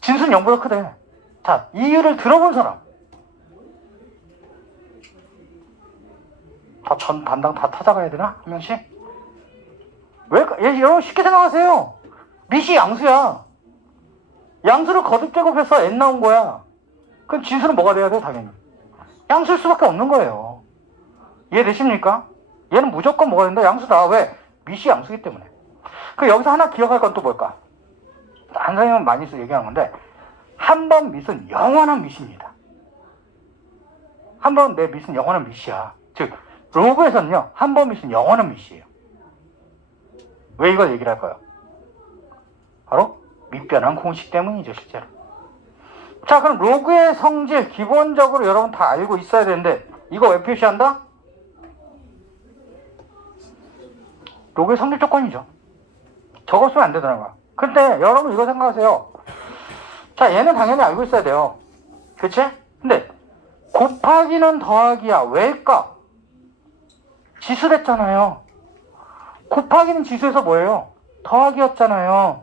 진수는 0보다 크대. 자, 이유를 들어본 사람. 다 전 담당 다 찾아가야 되나? 한 명씩? 왜? 여러분 쉽게 생각하세요. 밑이 양수야. 양수를 거듭 제곱해서 n 나온 거야. 그럼 진수는 뭐가 돼야 돼? 당연히 양수일 수밖에 없는 거예요. 이해되십니까? 얘는 무조건 뭐가 된다? 양수다. 왜? 밑이 양수기 때문에. 그 여기서 하나 기억할 건 또 뭘까? 한 선생님은 많이 얘기하는 건데 한 번 밑은 영원한 밑입니다. 한 번 내 밑은 영원한 밑이야. 즉 로그에서는요 한 번 밑은 영원한 밑이에요. 왜 이걸 얘기를 할까요? 바로 밑변환 공식 때문이죠 실제로. 자, 그럼 로그의 성질 기본적으로 여러분 다 알고 있어야 되는데 이거 왜 표시한다? 로그의 성질 조건이죠. 저거 쓰면 안 되더라고요. 근데 여러분 이거 생각하세요. 자, 얘는 당연히 알고 있어야 돼요. 그치? 근데 곱하기는 더하기야. 왜일까? 지수랬잖아요. 곱하기는 지수에서 뭐예요? 더하기였잖아요.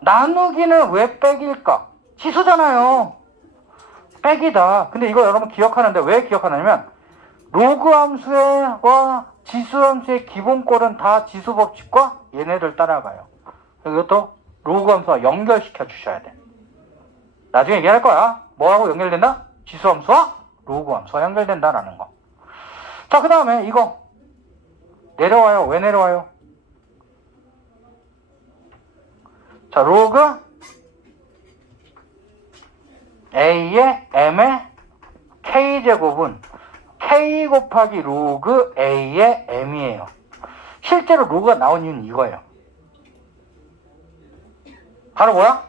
나누기는 왜 빼기일까? 지수잖아요. 빼기다. 근데 이거 여러분 기억하는데 왜 기억하냐면 로그 함수와 지수 함수의 기본꼴은 다 지수 법칙과 얘네를 따라가요. 이것도 로그 함수와 연결시켜 주셔야 돼. 나중에 얘기할 거야. 뭐하고 연결된다? 지수 함수와 로그 함수와 연결된다라는 거. 자, 그 다음에 이거 내려와요. 왜 내려와요? 자, 로그 A의 M의 K제곱은 K 곱하기 로그 A의 M이에요. 실제로 로그가 나온 이유는 이거예요. 바로 뭐야?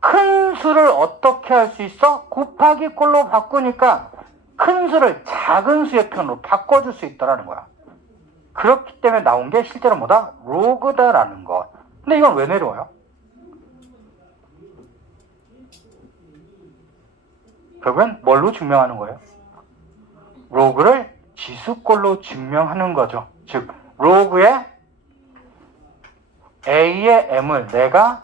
큰 수를 어떻게 할 수 있어? 곱하기 꼴로 바꾸니까 큰 수를 작은 수의 편으로 바꿔줄 수 있다라는 거야. 그렇기 때문에 나온 게 실제로 뭐다? 로그다라는 거. 근데 이건 왜 내려와요? 결국엔 뭘로 증명하는 거예요? 로그를 지수꼴로 증명하는 거죠. 즉 로그의 A의 M을 내가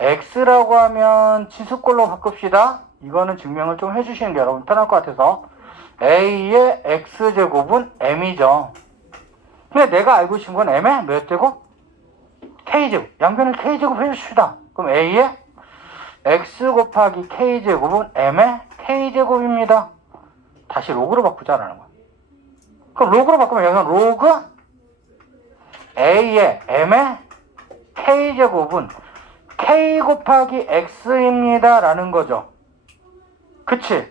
X라고 하면 지수꼴로 바꿉시다. 이거는 증명을 좀 해주시는 게 여러분 편할 것 같아서 A의 X제곱은 M이죠. 근데 내가 알고 있는 건 M의 몇 제곱? K제곱. 양변을 K제곱 해줍시다. 그럼 A의 X 곱하기 K제곱은 M의 K제곱입니다. 다시 로그로 바꾸자라는 거야. 그럼 로그로 바꾸면 여기서 로그 A의 M의 K제곱은 K 곱하기 X입니다 라는 거죠. 그치?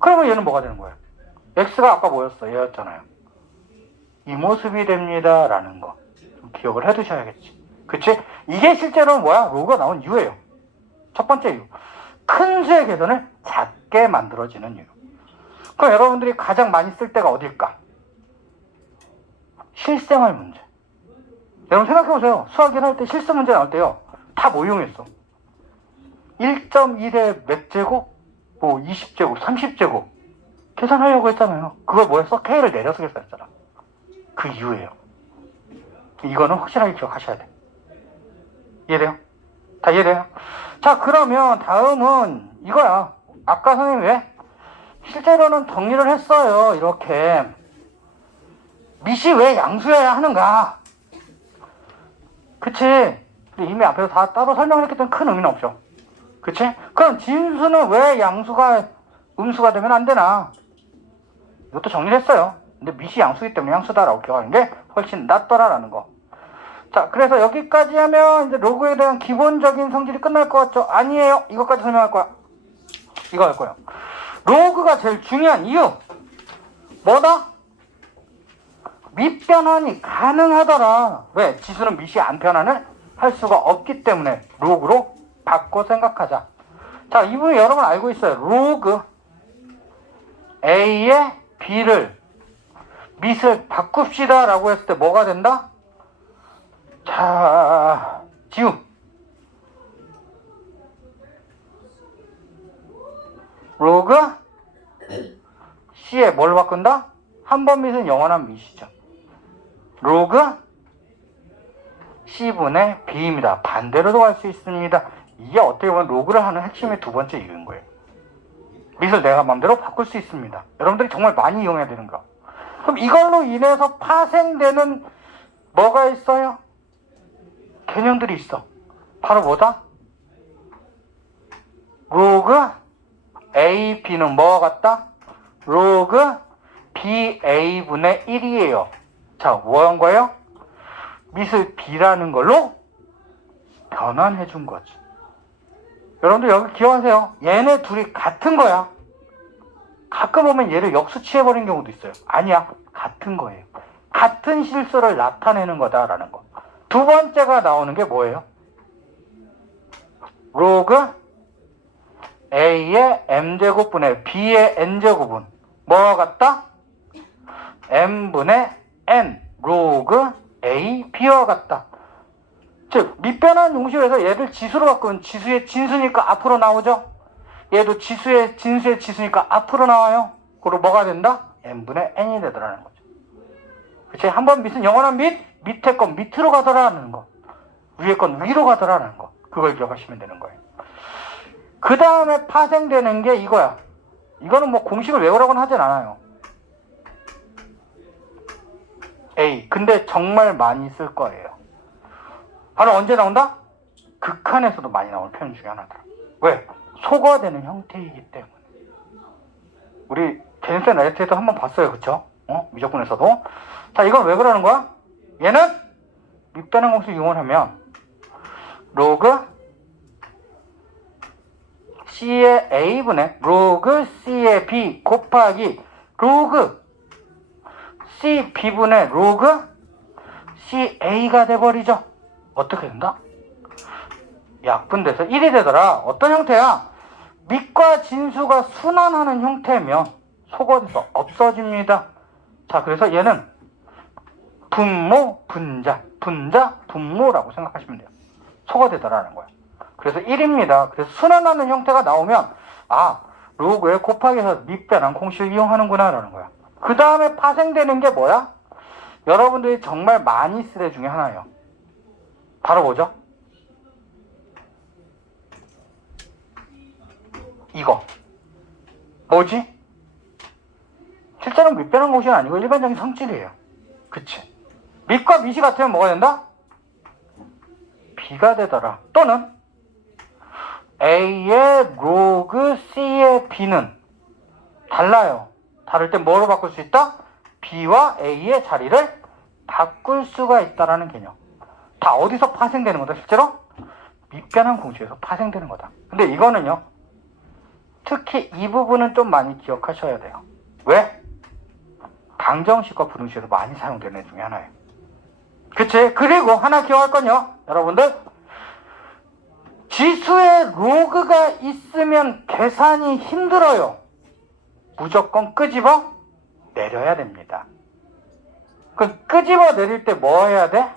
그러면 얘는 뭐가 되는 거예요? X가 아까 뭐였어? 얘였잖아요. 이 모습이 됩니다 라는 거 좀 기억을 해 두셔야겠지. 그치? 이게 실제로는 뭐야? 로그가 나온 이유예요. 첫 번째 이유. 큰 수의 계산을 작게 만들어지는 이유. 그럼 여러분들이 가장 많이 쓸 때가 어딜까? 실생활 문제. 여러분 생각해보세요. 수학을 할 때 실수 문제 나올 때요. 다 뭐 이용했어? 1.1의 몇 제곱? 뭐 20제곱, 30제곱 계산하려고 했잖아요. 그걸 뭐였어? K를 내려서 계산했잖아. 그 이유예요. 이거는 확실하게 기억하셔야 돼. 이해돼요? 다 이해돼요? 자, 그러면 다음은 이거야. 아까 선생님이 왜? 실제로는 정리를 했어요. 이렇게. 밑이 왜 양수여야 하는가? 그치? 이미 앞에서 다 따로 설명을 했기 때문에 큰 의미는 없죠. 그치? 그럼 진수는 왜 양수가 음수가 되면 안 되나? 이것도 정리를 했어요. 근데 밑이 양수이기 때문에 양수다라고 기억하는 게 훨씬 낫더라라는 거. 자, 그래서 여기까지 하면 이제 로그에 대한 기본적인 성질이 끝날 것 같죠? 아니에요. 이것까지 설명할 거야. 이거 할 거예요. 로그가 제일 중요한 이유. 뭐다? 밑변환이 가능하더라. 왜? 지수는 밑이 안 변환을 할 수가 없기 때문에 로그로 바꿔 생각하자. 자, 이 부분 여러분 알고 있어요. 로그 A의 B를 밑을 바꿉시다 라고 했을 때 뭐가 된다? 자, 지우. 로그 C에 뭘 바꾼다? 한 번 밑은 영원한 밑이죠. 로그 C분의 B입니다. 반대로도 할 수 있습니다. 이게 어떻게 보면 로그를 하는 핵심의 두 번째 이유인 거예요. 밑을 내가 마음대로 바꿀 수 있습니다. 여러분들이 정말 많이 이용해야 되는 거. 그럼 이걸로 인해서 파생되는 뭐가 있어요? 개념들이 있어. 바로 뭐다? 로그 A, B는 뭐와 같다? 로그 BA분의 1이에요. 자, 뭐 한 거예요? 밑을 B라는 걸로 변환해 준 거지. 여러분들 여기 기억하세요. 얘네 둘이 같은 거야. 가끔 보면 얘를 역수치해버린 경우도 있어요. 아니야. 같은 거예요. 같은 실수를 나타내는 거다라는 거. 두 번째가 나오는 게 뭐예요? 로그 A의 M제곱분의 B의 N제곱은 뭐와 같다? M분의 N 로그 A, B와 같다. 즉 밑변환 용식에서 얘를 지수로 바꾸면 지수의 진수니까 앞으로 나오죠. 얘도 지수의 진수의 지수니까 앞으로 나와요. 그리고 뭐가 된다? N분의 N이 되더라는 거죠. 그치? 한번 밑은 영원한 밑, 밑에 건 밑으로 가더라는 거, 위에 건 위로 가더라는 거. 그걸 기억하시면 되는 거예요. 그 다음에 파생되는 게 이거야. 이거는 뭐 공식을 외우라고는 하진 않아요. A. 근데 정말 많이 쓸 거예요. 바로 언제 나온다? 극한에서도 많이 나오는 표현 중에 하나다. 왜? 소거되는 형태이기 때문에. 우리 제임스 라이트에서 한번 봤어요. 그쵸? 미적분에서도. 자, 이건 왜 그러는 거야? 얘는 밑변환 공식 이용하면 로그 C의 A분의 로그 C의 B 곱하기 로그 C B분의 로그 C A가 돼버리죠. 어떻게 된다? 약분돼서 1이 되더라. 어떤 형태야? 밑과 진수가 순환하는 형태면 소거돼서 없어집니다. 자, 그래서 얘는 분모, 분자, 분자, 분모라고 생각하시면 돼요. 소거되더라는 거예요. 그래서 1입니다. 그래서 순환하는 형태가 나오면 아, 로그에 곱하기해서 밑변환 공식을 이용하는구나 라는 거야. 그 다음에 파생되는 게 뭐야? 여러분들이 정말 많이 쓸 애 중에 하나예요. 바로 뭐죠? 이거. 뭐지? 실제로는 밑변환 공식은 아니고 일반적인 성질이에요. 그치? 밑과 밑이 같으면 뭐가 된다? B가 되더라. 또는 A의 로그 C의 B는 달라요. 다를 때 뭐로 바꿀 수 있다? B와 A의 자리를 바꿀 수가 있다라는 개념. 다 어디서 파생되는 거다 실제로? 밑변환 공식에서 파생되는 거다. 근데 이거는요, 특히 이 부분은 좀 많이 기억하셔야 돼요. 왜? 방정식과 부등식에서 많이 사용되는 애 중에 하나예요. 그치? 그리고 하나 기억할 건요, 여러분들, 지수에 로그가 있으면 계산이 힘들어요. 무조건 끄집어 내려야 됩니다. 그 끄집어 내릴 때 뭐 해야 돼?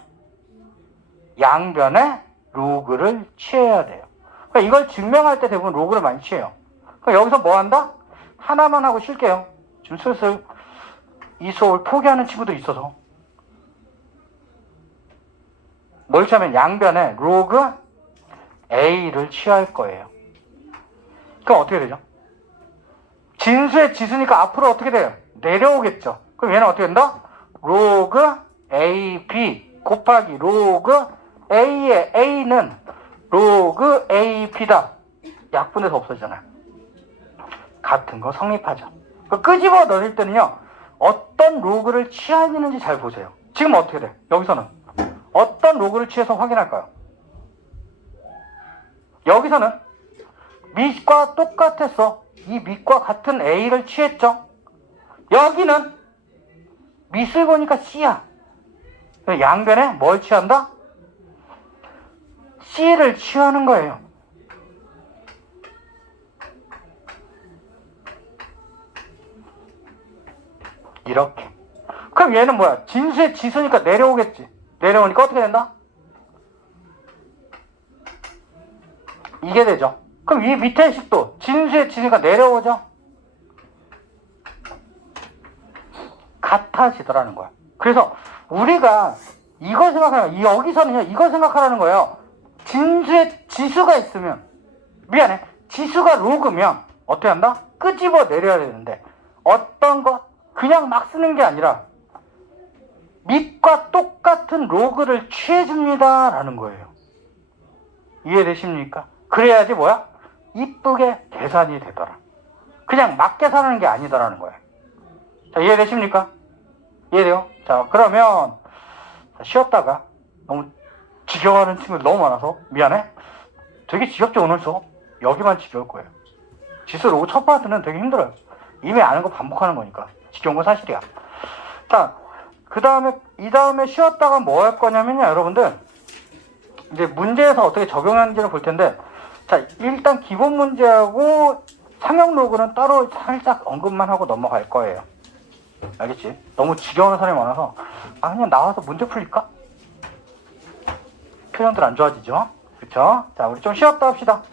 양변에 로그를 취해야 돼요. 그러니까 이걸 증명할 때 대부분 로그를 많이 취해요. 그럼 여기서 뭐 한다? 하나만 하고 쉴게요. 지금 슬슬 이 수업을 포기하는 친구도 있어서. 뭘 취하면 양변에 로그 A를 취할 거예요. 그럼 어떻게 되죠? 진수의 지수니까 앞으로 어떻게 돼요? 내려오겠죠. 그럼 얘는 어떻게 된다? 로그 AB 곱하기 로그 A의 A는 로그 AB다. 약분해서 없어지잖아요. 같은 거 성립하죠. 끄집어 넣을 때는요, 어떤 로그를 취하는지 잘 보세요. 지금 어떻게 돼? 여기서는 어떤 로그를 취해서 확인할까요? 여기서는 밑과 똑같았어. 이 밑과 같은 A를 취했죠. 여기는 밑을 보니까 C야. 양변에 뭘 취한다? C를 취하는 거예요. 이렇게. 그럼 얘는 뭐야? 진수의 지수니까 내려오겠지. 내려오니까 어떻게 된다? 이게 되죠. 그럼 이 밑에 식도 진수의 지수니까 내려오죠. 같아지더라는 거야. 그래서 우리가 이걸 생각하는 거야. 여기서는요, 이걸 생각하라는 거예요. 진수의 지수가 있으면, 미안해, 지수가 로그면 어떻게 한다? 끄집어 내려야 되는데 어떤 거 그냥 막 쓰는 게 아니라 밑과 똑같은 로그를 취해줍니다 라는 거예요. 이해되십니까? 그래야지 뭐야? 이쁘게 계산이 되더라. 그냥 막 계산하는 게 아니더라는 거예요. 자, 이해되십니까? 이해돼요? 자, 그러면 쉬었다가 너무 지겨워하는 친구들 너무 많아서 미안해. 되게 지겹죠 오늘 수업? 여기만 지겨울 거예요. 지수 로그 첫 파트는 되게 힘들어요. 이미 아는 거 반복하는 거니까 지겨운 건 사실이야. 자, 이 다음에 쉬었다가 뭐 할 거냐면요, 여러분들 이제 문제에서 어떻게 적용하는지를 볼 텐데, 자, 일단 기본 문제하고 상형 로그는 따로 살짝 언급만 하고 넘어갈 거예요. 알겠지? 너무 지겨운 사람이 많아서 그냥 나와서 문제 풀릴까? 표정들 안 좋아지죠? 그쵸? 자, 우리 좀 쉬었다 합시다.